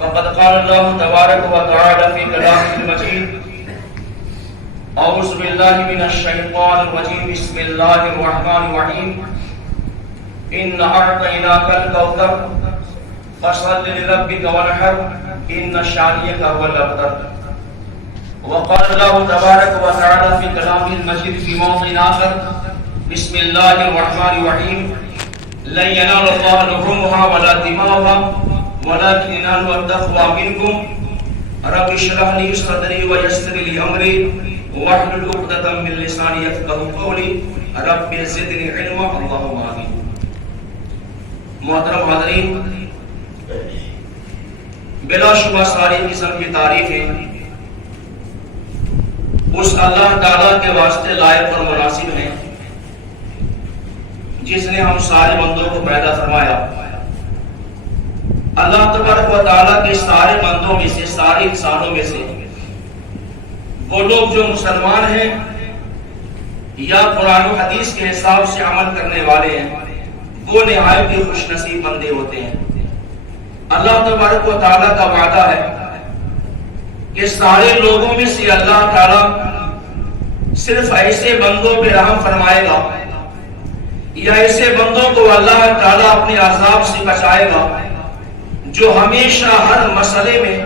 فقد قال الله تبارك وتعالى في كلامه المجيد أعوذ بالله من الشيطان الرجيم بسم الله الرحمن الرحيم إن أعطيناك الكوثر فصل لربك وانحر إن شانئك هو الأبتر. وقال الله تبارك وتعالى في كلامه المجيد في موضع آخر بسم الله الرحمن الرحيم لن ينال الله لحومها ولا دماؤها ولكن ينالها التقوى منكم رب اشرح لي صدري ويسر لي أمري واحلل عقدة من لساني يفقهوا قولي رب زدني علما اللهم آمين. محترم حاضرین، بلا شبہ ساری قسم کی تعریفیں اس اللہ تعالیٰ کے واسطے لائق اور مناسب ہیں جس نے ہم سارے بندوں کو پیدا فرمایا. اللہ تبارک و تعالیٰ کے سارے بندوں میں سے، سارے انسانوں میں سے وہ لوگ جو مسلمان ہیں یا قرآن و حدیث کے حساب سے عمل کرنے والے ہیں وہ نہایت ہی خوش نصیب بندے ہوتے ہیں. اللہ تبارک و تعالیٰ کا وعدہ ہے کہ سارے لوگوں میں سے اللہ تعالیٰ صرف ایسے بندوں پہ رحم فرمائے گا یا ایسے بندوں کو اللہ تعالیٰ اپنے عذاب سے بچائے گا جو ہمیشہ ہر مسئلے میں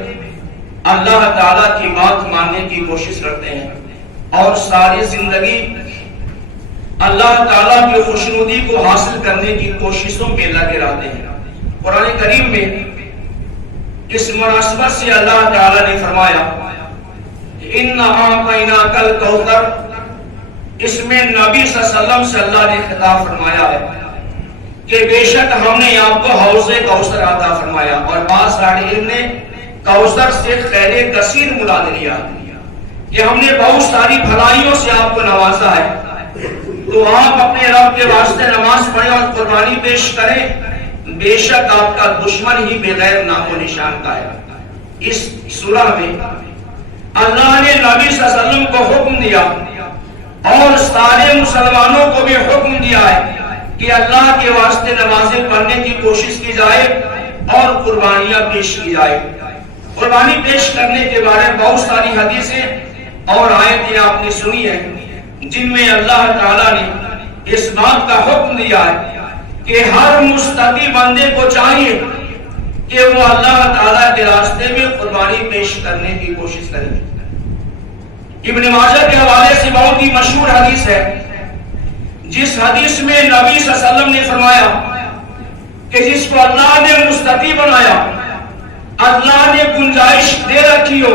اللہ تعالیٰ کی بات ماننے کی کوشش کرتے ہیں اور ساری زندگی اللہ تعالیٰ کی خوشنودی کو حاصل کرنے کی کوششوں میں لگے رہتے ہیں. قرآن کریم میں اس مناسبت سے اللہ تعالیٰ نے فرمایا اِنَّا أَعْطَيْنَاكَ الْكَوْثَرَ. اس میں نبی صلی اللہ علیہ وسلم سے اللہ نے خطاب فرمایا ہے کہ بے شک ہم نے آپ کو حوض کوثر عطا فرمایا، اور بعض علم نے کوثر سے خیر کثیر مراد لیا کہ ہم نے بہت ساری بھلائیوں سے آپ کو نوازا ہے، تو آپ اپنے رب کے واسطے نماز پڑھیں اور قربانی پیش کریں، بے شک آپ کا دشمن ہی بغیر نام و نشان کا ہے. اس سورہ میں اللہ نے نبی صلی اللہ علیہ وسلم کو حکم دیا اور سارے مسلمانوں کو بھی حکم دیا ہے کہ اللہ کے واسطے نمازیں پڑھنے کی کوشش کی جائے اور قربانیاں پیش کی جائے. قربانی پیش کرنے کے بارے میں بہت ساری حدیثیں اور آیتیں آپ نے سنی ہیں جن میں اللہ تعالیٰ نے اس بات کا حکم دیا ہے کہ ہر مستقی بندے کو چاہیے کہ وہ اللہ تعالیٰ کے راستے میں قربانی پیش کرنے کی کوشش کرے. ابن ماجہ کے حوالے سے بہت ہی مشہور حدیث ہے جس حدیث میں نبی صلی اللہ علیہ وسلم نے فرمایا کہ جس کو اللہ نے مستقی بنایا، اللہ نے گنجائش دے رکھی ہو،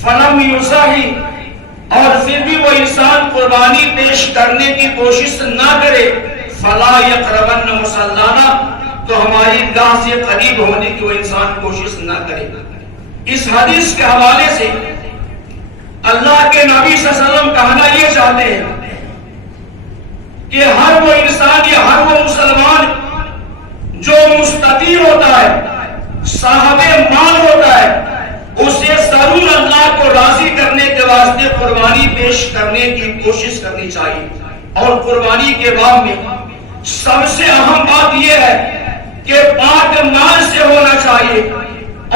فلم یصحی، اور پھر بھی وہ انسان قربانی پیش کرنے کی کوشش نہ کرے، فلا یقربن مصلانا، تو ہماری گاہ سے قریب ہونے کی وہ انسان کوشش نہ کرے. اس حدیث کے حوالے سے اللہ کے نبی صلی اللہ علیہ وسلم کہنا یہ چاہتے ہیں کہ ہر وہ انسان یا ہر وہ مسلمان جو مستطیع ہوتا ہے، صاحب مال ہوتا ہے، اسے ضرور اللہ کو راضی کرنے کے واسطے قربانی پیش کرنے کی کوشش کرنی چاہیے. اور قربانی کے باب میں سب سے اہم بات یہ ہے کہ پاک مال سے ہونا چاہیے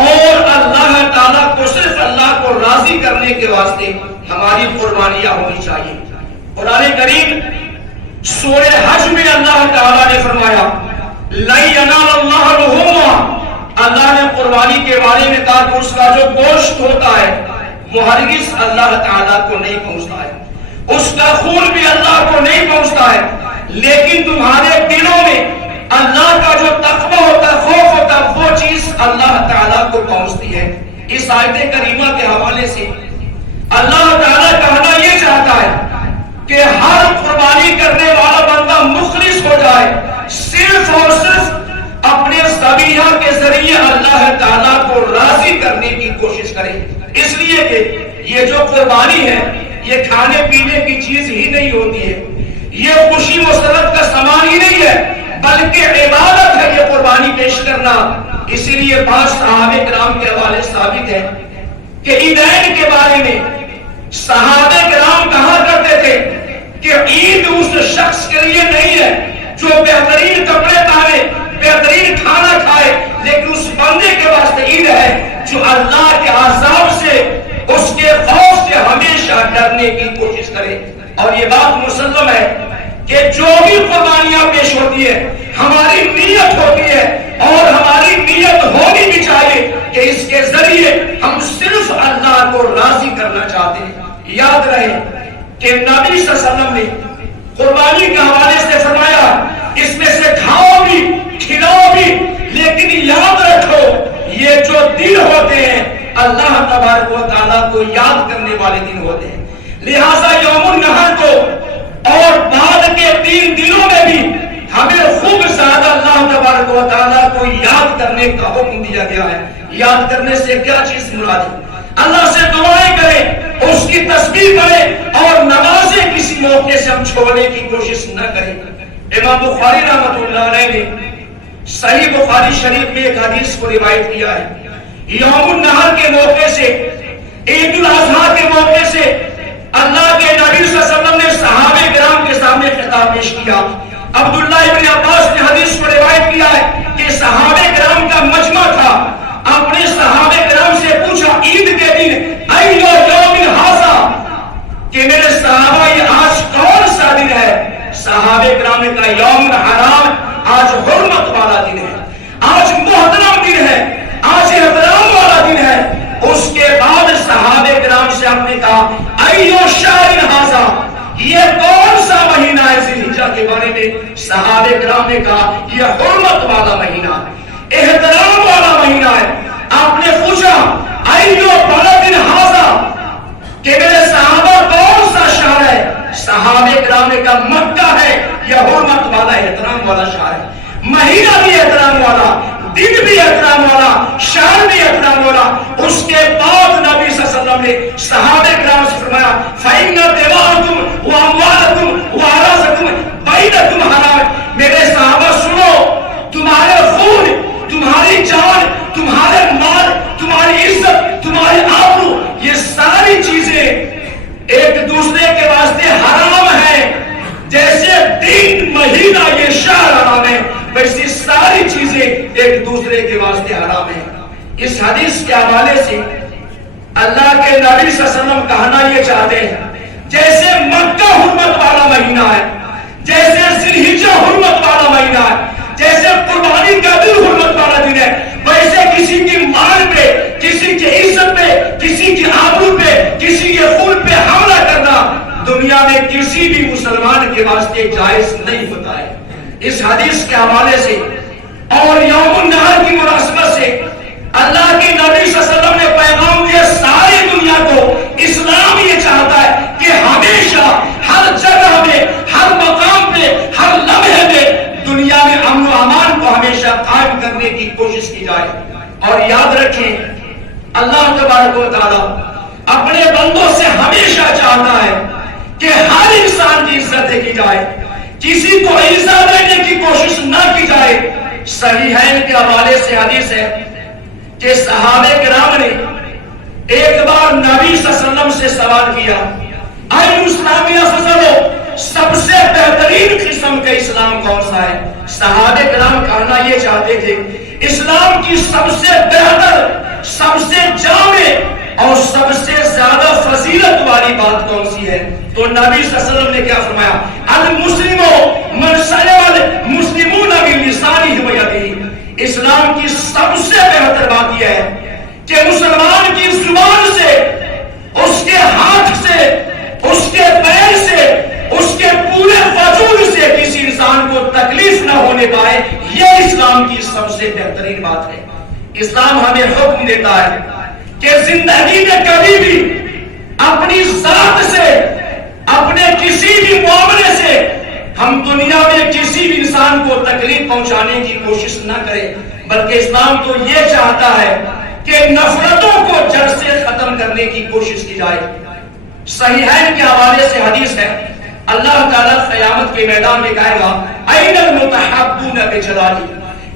اور اللہ تعالیٰ کو، صرف اللہ کو راضی کرنے کے واسطے ہماری قربانیاں ہونی چاہیے. قرآن کریم سورہ حج میں اللہ تعالیٰ نے فرمایا لَن يَنَالَ اللَّهُ لُحُومَهَا، اللہ نے قربانی کے بارے میں کہا کہ اس کا جو گوشت ہوتا ہے وہ ہرگز اللہ تعالیٰ کو نہیں پہنچتا ہے، اس کا خون بھی اللہ کو نہیں پہنچتا ہے، لیکن تمہارے دلوں میں اللہ کا جو تقوی ہوتا ہے، خوف ہوتا ہے، وہ چیز اللہ تعالیٰ کو پہنچتی ہے. اس آیت کریمہ کے حوالے سے اللہ تعالیٰ کہنا یہ چاہتا ہے کہ ہر قربانی کرنے والا بندہ مخلص ہو جائے، صرف اور صرف اپنے ذبیحہ کے ذریعے اللہ تعالیٰ کو راضی کرنے کی کوشش کرے. اس لیے کہ یہ جو قربانی ہے یہ کھانے پینے کی چیز ہی نہیں ہوتی ہے، یہ خوشی مسرت کا سامان ہی نہیں ہے، بلکہ عبادت ہے یہ قربانی پیش کرنا. اسی لیے بعض صحابہ کرام کے حوالے ثابت ہے کہ عیدین کے بارے میں صحابہ کرام کہا کرتے تھے کہ عید اس شخص کے لیے نہیں ہے جو بہترین کپڑے پہنے، بہترین کھانا کھائے، لیکن اس بندے کے واسطے عید ہے جو اللہ کے عذاب سے، اس کے خوف سے ہمیشہ ڈرنے کی کوشش کرے۔ اور یہ بات مسلم ہے کہ جو بھی قربانیاں پیش ہوتی ہے ہماری نیت ہوتی ہے، اور ہماری نیت ہونی بھی چاہیے کہ اس کے ذریعے ہم صرف اللہ کو راضی کرنا چاہتے ہیں۔ یاد رہے کہ نبی صلی اللہ علیہ وسلم نے قربانی کے حوالے سے فرمایا اس میں سے کھاؤ بھی کھلاؤ بھی، لیکن یاد رکھو یہ جو دن ہوتے ہیں اللہ تبارک و تعالیٰ کو یاد کرنے والے دن ہوتے ہیں، لہٰذا یوم النحر کو اور بعد کے 3 دنوں میں بھی ہمیں خوب زیادہ اللہ تبارک و تعالیٰ کو یاد کرنے کا حکم دیا گیا ہے۔ یاد کرنے سے کیا چیز مراد ہے؟ اللہ سے دعائیں کریں، اس کی تسبیح کریں، اور نمازیں کسی موقع سے ہم چھوڑنے کی کوشش نہ کریں۔ امام بخاری رحمۃ اللہ علیہ نے صحیح بخاری شریف میں ایک حدیث کو روایت کیا ہے، یوم النحر کے موقع سے، عید الاضحیٰ کے موقع سے اللہ کے نبی صلی اللہ علیہ وسلم نے صحابہ کرام کے سامنے خطاب پیش کیا۔ عبداللہ ابن عباس نے حدیث کو روایت کیا ہے کہ صحابہ کرام کا مجمع تھا، اپنے صحابہ کرام سے پوچھا عید کے دن ایو یوم ھذا، کہ میرے صحابہ یہ آج کون سا دن ہے؟ صحابہ کرام نے کہا یوم حرام، آج حرمت والا دن ہے، آج محترم دن ہے، آج احترام والا دن ہے۔ اس کے بعد صحابہ کرام سے آپ نے کہا ایو شہر ھذا، یہ کون سا مہینہ ہے؟ ذی الحجہ کے بارے میں صحابہ کرام نے کہا یہ حرمت والا مہینہ ہے، احترام والا مہینہ ہے۔ آپ نے پوچھا ایو بلد ھذا، کہ میرے صحابہ کون سا شہر ہے؟ صحابہ کرام نے کہا مکہ ہے، یہ حرمت والا احترام والا شہر ہے، مہینہ بھی احترام والا، دن بھی احترام والا، شہر بھی احترام والا۔ اس کے بعد نبی صلی اللہ علیہ وسلم نے صحابہ کرام سے فرمایا فَإِنَّ دِمَاءَكُمْ وَأَمْوَالَكُمْ وَأَعْرَاضَكُمْ بَيْنَكُمْ حَرَامٌ، میرے صحابہ سنو، تمہارے خون، تمہاری جان، تمہارے مال، تمہاری عزت، تمہاری آبرو، یہ ساری چیزیں ایک دوسرے کے واسطے حرام ہیں۔ جیسے دن، مہینہ، یہ شہر حرام ہے، ویسی ساری چیزیں ایک دوسرے کے واسطے حرام ہیں۔ اس حدیث کے حوالے سے اللہ کے نبی صلی اللہ علیہ وسلم کہنا یہ چاہتے ہیں جیسے مکہ حرمت والا مہینہ ہے، جیسے ذی الحجہ حرمت والا مہینہ ہے، جیسے قربانی کا دن حرمت والا دن ہے، ویسے کسی کی مال پہ، کسی کی عزت پہ، کسی کی آبرو پہ، کسی کے خون پہ حملہ کرنا دنیا میں کسی بھی مسلمان کے واسطے جائز نہیں ہوتا ہے۔ اس حدیث کے حوالے سے اور یوم النحر کی مناسبت سے اللہ کے نبی صلی اللہ علیہ وسلم نے پیغام دیا ساری دنیا کو۔ اسلام یہ چاہتا ہے کہ ہمیشہ ہر جگہ میں، ہر مقام پہ، ہر لمحے میں دنیا میں امن و امان کو ہمیشہ قائم کرنے کی کوشش کی جائے۔ اور یاد رکھیں اللہ تبارک و تعالیٰ اپنے بندوں سے ہمیشہ چاہتا ہے کہ ہر انسان کی عزت کی جائے، کسی کو عزت دینے کی کوشش نہ کی جائے۔ صحیحین کے حوالے سے حدیث ہے کہ صحابہ کرام نے ایک بار نبی صلی اللہ علیہ وسلم سے سوال کیا ائے اسلامی افضل، سب سے بہترین قسم کا اسلام کون سا ہے؟ صحابہ کرام کہنا یہ چاہتے تھے اسلام کی سب سے بہتر، سب سے جامع اور سب سے زیادہ فضیلت والی بات کون سی ہے؟ تو نبی صلی اللہ علیہ وسلم نے کیا فرمایا؟ المسلم من سلم المسلمون بلسانہ و یدہ۔ اسلام کی سب سے بہتر بات یہ ہے کہ مسلمان کی زبان سے، اس کے ہاتھ سے، اس کے پیر سے، اس کے پورے وجود سے کسی انسان کو تکلیف نہ ہونے پائے، یہ اسلام کی سب سے بہترین بات ہے۔ اسلام ہمیں حکم دیتا ہے کہ زندگی میں کبھی بھی اپنی ذات سے، اپنے کسی بھی معاملے سے ہم دنیا میں کسی بھی انسان کو تکلیف پہنچانے کی کوشش نہ کریں، بلکہ اسلام تو یہ چاہتا ہے کہ نفرتوں کو جڑ سے ختم کرنے کی کوشش کی جائے۔ صحیحین کے حوالے سے حدیث ہے اللہ تعالیٰ قیامت کے میدان میں کہے گا این المتحبون بجلالی،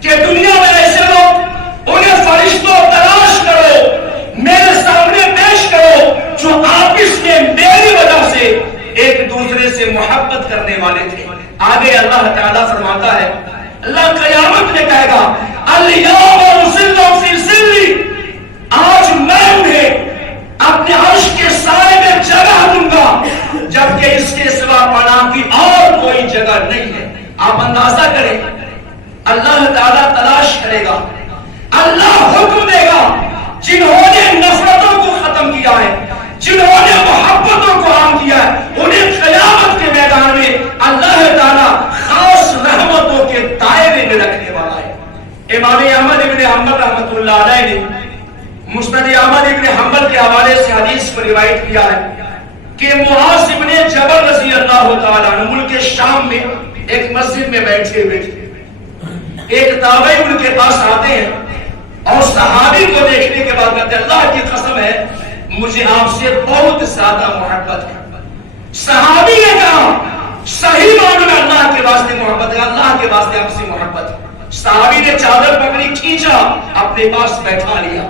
کہ دنیا میں ایسے لوگ، انہیں فرشتوں تلاش کرو، میرے سامنے پیش کرو جو آپس میں میری وجہ سے ایک دوسرے سے محبت کرنے والے تھے۔ آگے اللہ تعالیٰ فرماتا ہے، اللہ قیامت میں کہے گا الیوم ظل فی ظلی، علیہ نے مسند احمد ابن حنبل کے حوالے سے حدیث کو روایت کیا ہے کہ معاذ ابن جبل رضی اللہ تعالیٰ عنہ ملک شام میں ایک مسجد میں بیٹھے ہوئے تھے، ایک تابعی ان کے پاس آتے ہیں اور صحابی کو دیکھنے کے بعد کہتے ہیں اللہ کی قسم ہے مجھے آپ سے بہت زیادہ محبت ہے۔ صحابی نے کہا صحیح معنی میں اللہ کے واسطے محبت ہے، اللہ کے واسطے آپ سے محبت ہے۔ صحابی نے چادر پکڑی، کھینچا، اپنے پاس بیٹھا لیا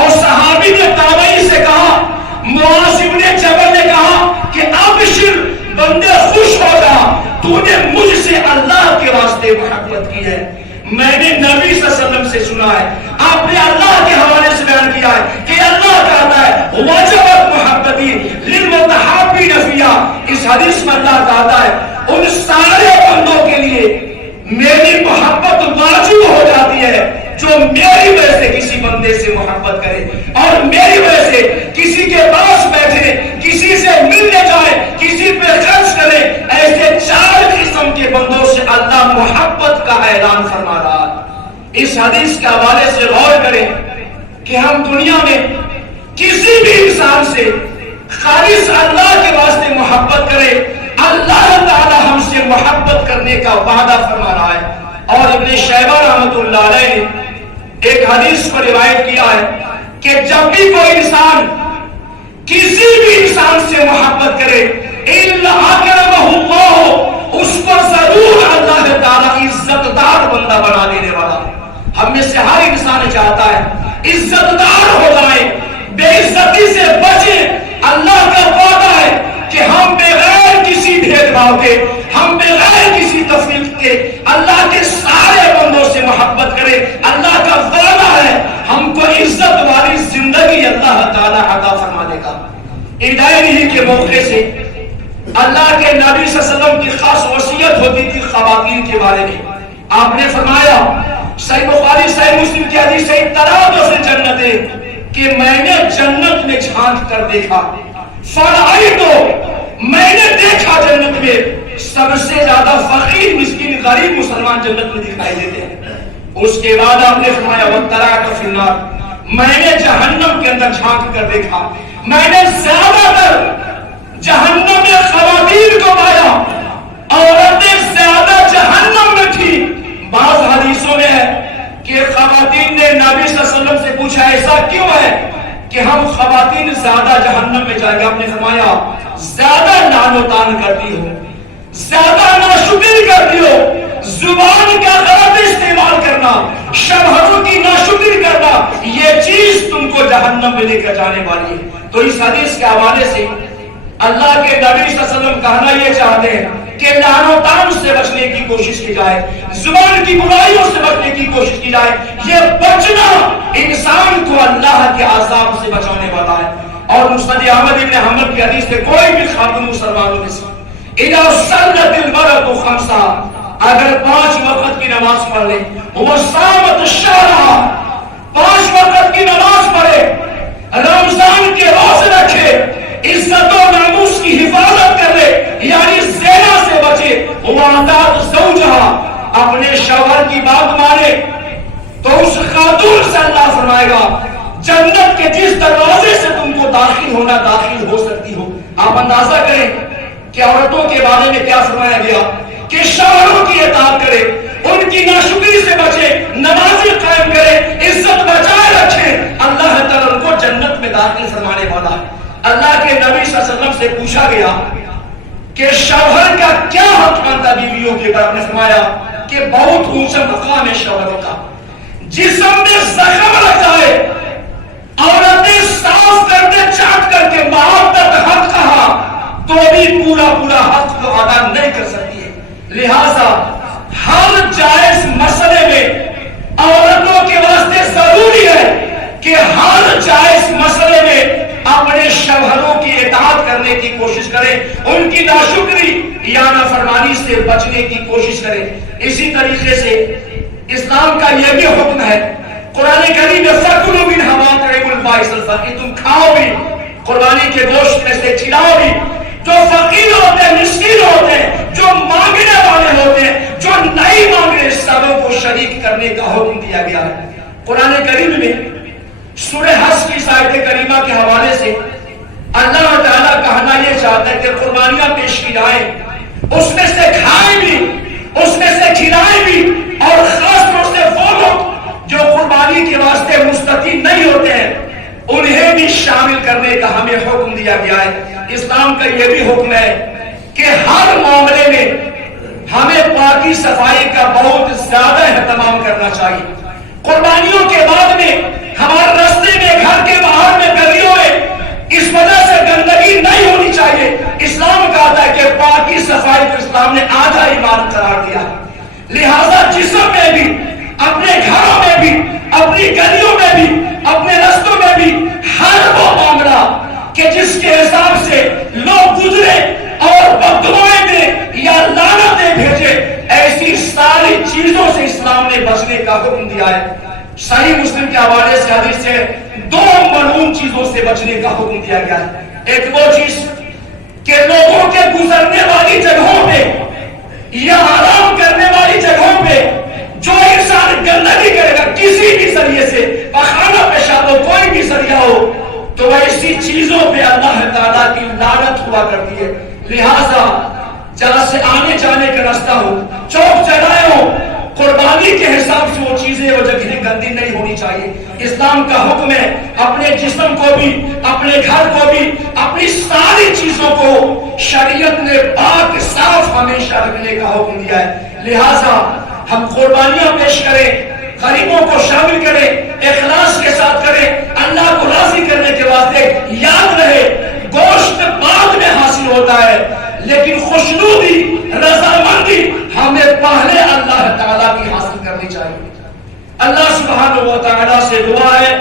اور صحابی نے تابعی سے کہا، معاذ ابن جبل نے کہا کہ ابشر بندے خوش ہو جا، تو نے مجھ سے اللہ کے واسطے محبت کی ہے۔ میں نے نبی صلی اللہ علیہ وسلم سے سنا ہے، آپ نے اللہ کے حوالے سے بیان کیا ہے کہ اللہ کہتا ہے وجبت محبتی للمتحابین فیہا، اس حدیث میں اللہ کہتا ہے ان سارے بندوں کے لیے میری محبت واجب ہو جاتی ہے جو میری وجہ سے کسی بندے سے محبت کرے اور میری وجہ سے کسی کے پاس بیٹھے، کسی سے ملنے جائے، کسی پہ خرچ کرے۔ ایسے چار قسم کے بندوں سے اللہ محبت کا اعلان فرما رہا ہے۔ اس حدیث کے حوالے سے غور کریں کہ ہم دنیا میں کسی بھی انسان سے خالص اللہ کے واسطے محبت کرے، اللہ تعالی ہم سے محبت کرنے کا وعدہ فرما رہا ہے۔ اور ابن شیبہ رحمۃ اللہ علیہ نے ایک حدیث کو روایت کیا ہے کہ جب بھی کوئی انسان کسی بھی انسان سے محبت کرے الا اکرمہ اللہ، اس کو ضرور اللہ تعالی عزت دار بندہ بنا دینے والا ہے۔ ہم میں سے ہر انسان چاہتا ہے عزت دار ہو جائیں، بے عزتی سے بچیں۔ اللہ کا وعدہ ہے کہ ہم بغیر کسی بھید بھاؤ کے، ہم بغیر کسی تفریق کے اللہ کے سارے بندوں سے محبت کریں۔ اللہ کا وعدہ ہے ہم کو عزت والی زندگی اللہ تعالی عطا فرما دے گا۔ عیدین کے موقع سے اللہ کے نبی صلی اللہ علیہ وسلم کی خاص وصیت ہوتی تھی خواتین کے بارے میں۔ آپ نے فرمایا صحیح بخاری صحیح مسلم کی حدیث ہے ترادو سے جنت ہے کہ میں نے جنت میں جھانک کر دیکھا، فرأیتو میں نے دیکھا جنت میں سب سے زیادہ فقیر مسکین غریب مسلمان جنت میں دکھائی دیتے ہیں۔ اس کے بعد آپ نے فرمایا وَتَرَاكَ فِي النَّارِ، میں نے جہنم کے اندر جھانک کر دیکھا، میں نے زیادہ تر جہنم میں خواتین کو پایا، عورتیں زیادہ جہنم میں تھی۔ بعض حدیثوں میں ہے کہ خواتین نے نبی صلی اللہ علیہ وسلم سے پوچھا ایسا کیوں ہے کہ ہم خواتین زیادہ جہنم میں جائیں گے؟ آپ نے فرمایا زیادہ لعن و طعن کرتی ہو، زیادہ ناشکری کرتی ہو، زبان کا غلط استعمال کرنا، شوہروں کی ناشکری کرنا، یہ چیز تم کو جہنم میں لے کر جانے والی ہے۔ تو اس حدیث کے حوالے سے اللہ کے نبی صلی اللہ علیہ وسلم کہنا یہ چاہتے ہیں کہ لعن و طعن سے بچنے کی کوشش کی جائے، زبان کی برائیوں سے بچنے کی کوشش کی جائے۔ یہ بچنا انسان کو اللہ کے عذاب سے بچانے والا ہے۔ اور مسند احمد ابن حنبل کی حدیث ہے کوئی بھی خاتون مسلمانوں میں سے اذا صلت المرأة خمسا، اگر 5 وقت کی نماز پڑھ لے، وصامت شہرہا، 5 وقت کی نماز پڑھے، رمضان کے روزے رکھے، عزت و ناموس کی حفاظت کر لے یعنی زنا سے بچے، وَأَطَاعَتْ زَوْجَهَا، اپنے شوہر کی بات مانے، تو اس خاتون سے اللہ فرمائے گا جنت کے جس دروازے سے تم کو داخل ہونا داخل ہو سکتی ہو۔ آپ اندازہ کریں کہ عورتوں کے بارے میں کیا فرمایا گیا کہ شوہروں کی اطاعت کرے، ان کی ناشکری سے بچے، نمازیں قائم کرے، عزت بچائے رکھے، اللہ تعالیٰ ان کو جنت میں داخل فرمانے والا ہے۔ اللہ کے نبی صلی اللہ علیہ وسلم سے پوچھا گیا کہ شوہر کا کیا حق بنتا بیویوں کے اوپر؟ آپ نے فرمایا کہ بہت اونچا مقام ہے شوہروں کا، جسم میں زخم لگ جائے، عورتیں صاف کرتے چاٹ کر کے محبت حق کہا تو بھی پورا حق کو ادا نہیں کر سکتی ہے۔ لہذا ہر جائز مسئلے میں عورتوں کے واسطے ضروری ہے کہ ہر جائز مسئلے میں اپنے شوہروں کی اطاعت کرنے کی کوشش کریں، ان کی ناشکری یا نافرمانی سے بچنے کی کوشش کریں۔ اسی طریقے سے اسلام کا یہ بھی حکم ہے، قرآن کریم میں فَكُلُوا مِنْهَا وَأَطْعِمُوا الْبَائِسَ الْفَقِيرَ، تم کھاؤ بھی قربانی کے گوشت میں سے، کھلاؤ بھی جو فقیر ہوتے ہیں، مسکین ہوتے ہیں، جو مانگنے والے ہوتے ہیں، جو نہیں مانگے، سبوں کو شریک کرنے کا حکم دیا گیا ہے۔ قرآن کریم میں سورہ حج کی آیت کریمہ کے حوالے سے اللہ تعالیٰ کہنا یہ چاہتا ہے کہ قربانیاں پیش کی جائیں، اس میں سے کھائیں بھی، اس میں سے کھلائیں بھی، اور خاص طور سے وہ لوگ جو قربانی کے واسطے مستطیع نہیں ہوتے ہیں انہیں بھی شامل کرنے کا ہمیں حکم دیا گیا ہے۔ اسلام کا یہ بھی حکم ہے کہ ہر معاملے میں ہمیں پاکی صفائی کا بہت زیادہ اہتمام کرنا چاہیے۔ قربانیوں کے بعد میں ہمارے راستے میں، گھر کے باہر میں، گلیوں میں اس وجہ سے گندگی نہیں ہونی چاہیے۔ اسلام کہتا ہے کہ پاکی صفائی کو اسلام نے آدھا ایمان قرار دیا، لہذا جسم میں بھی، اپنے گھروں میں بھی، اپنی گلیوں میں بھی، اپنے رستوں میں بھی ہر وہ معاملہ کہ جس کے حساب سے لوگ گزرے اور بددعائیں دیں یا لعنتیں بھیجے، ایسی ساری چیزوں سے اسلام نے بچنے کا حکم دیا ہے۔ صحیح مسلم کے حوالے سے حدیث ہے، دو ملعون چیزوں سے بچنے کا حکم دیا گیا ہے۔ ایک وہ چیز کہ لوگوں کے گزرنے والی جگہوں پہ یا آرام کرنے والی جگہوں پہ جو انسان گندگی کرے گا کسی بھی ذریعے سے، پخانہ پیشاب ہو، کوئی بھی ذریعہ ہو، تو ایسی چیزوں پہ اللہ تعالیٰ کی لعنت ہوا کرتی ہے۔ لہذا جہاں سے آنے جانے کا راستہ ہو، چوک چوراہے ہو، قربانی کے حساب سے وہ چیزیں، وہ جگہیں گندی نہیں ہونی چاہیے۔ اسلام کا حکم ہے اپنے جسم کو بھی، اپنے گھر کو بھی، اپنی ساری چیزوں کو شریعت نے پاک صاف ہمیشہ رکھنے کا حکم دیا ہے۔ لہذا ہم قربانیاں پیش کریں، غریبوں کو شامل کریں، اخلاص کے ساتھ کریں، اللہ کو راضی کرنے کے واسطے۔ یاد رہے گوشت بعد میں حاصل ہوتا ہے، لیکن خوشنودی، رضامندی ہمیں پہلے اللہ تعالیٰ کی حاصل کرنی چاہیے۔ اللہ سبحانہ و تعالیٰ سے دعا ہے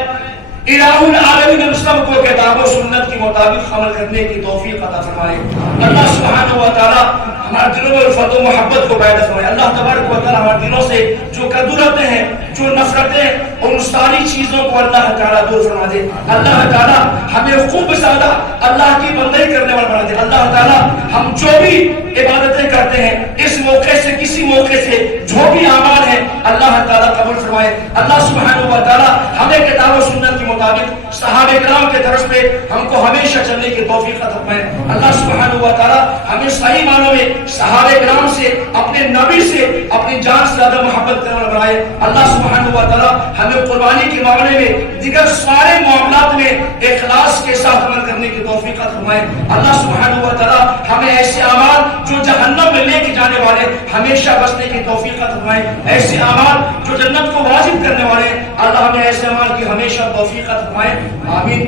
الہ العالمین ہم سب کو کتاب و سنت کے مطابق عمل کرنے کی توفیق عطا فرمائے۔ اللہ سبحانہ و تعالیٰ ہمارے دلوں میں الفت و محبت کو پیدا فرمائے۔ اللہ تبارک و تعالیٰ ہمارے دلوں سے جو کدورتیں ہیں، جو نفرتیں، ان ساری چیزوں کو اللہ تعالیٰ دور فرما دے۔ اللہ تعالیٰ ہمیں خوب زیادہ اللہ کی بندگی کرنے والا بنا دے۔ اللہ تعالیٰ ہم جو بھی عبادتیں کرتے ہیں اس موقع سے، کسی موقع سے جو بھی اعمال ہیں اللہ تعالیٰ قبول فرمائے۔ اللہ سبحانہ و تعالیٰ ہمیں کتاب و سنت کے مطابق صحابہ کرام کے طرز پہ ہم کو ہمیشہ چلنے کی توفیق عطا فرمائے۔ اللہ سبحانہ و تعالیٰ ہمیں صحیح معنوں میں صحابہ کرام سے، اپنے نبی سے، اپنی جان سے زیادہ محبت کرنے والا بنائے۔ اللہ سبحانہ و تعالیٰ ہمیں قربانی کے معاملے میں، دیگر سارے معاملات میں اخلاص کے ساتھ عمل کرنے کی توفیق عطا فرمائے۔ اللہ سبحانہ و تعالیٰ ہمیں ایسے اعمال جو جہنم میں لے کے جانے والے ہمیشہ بچنے کی توفیق عطا فرمائے۔ ایسے اعمال جو جنت کو واجب کرنے والے اللہ ہمیں ایسے اعمال کی ہمیشہ توفیق عطا فرمائے۔ آمین۔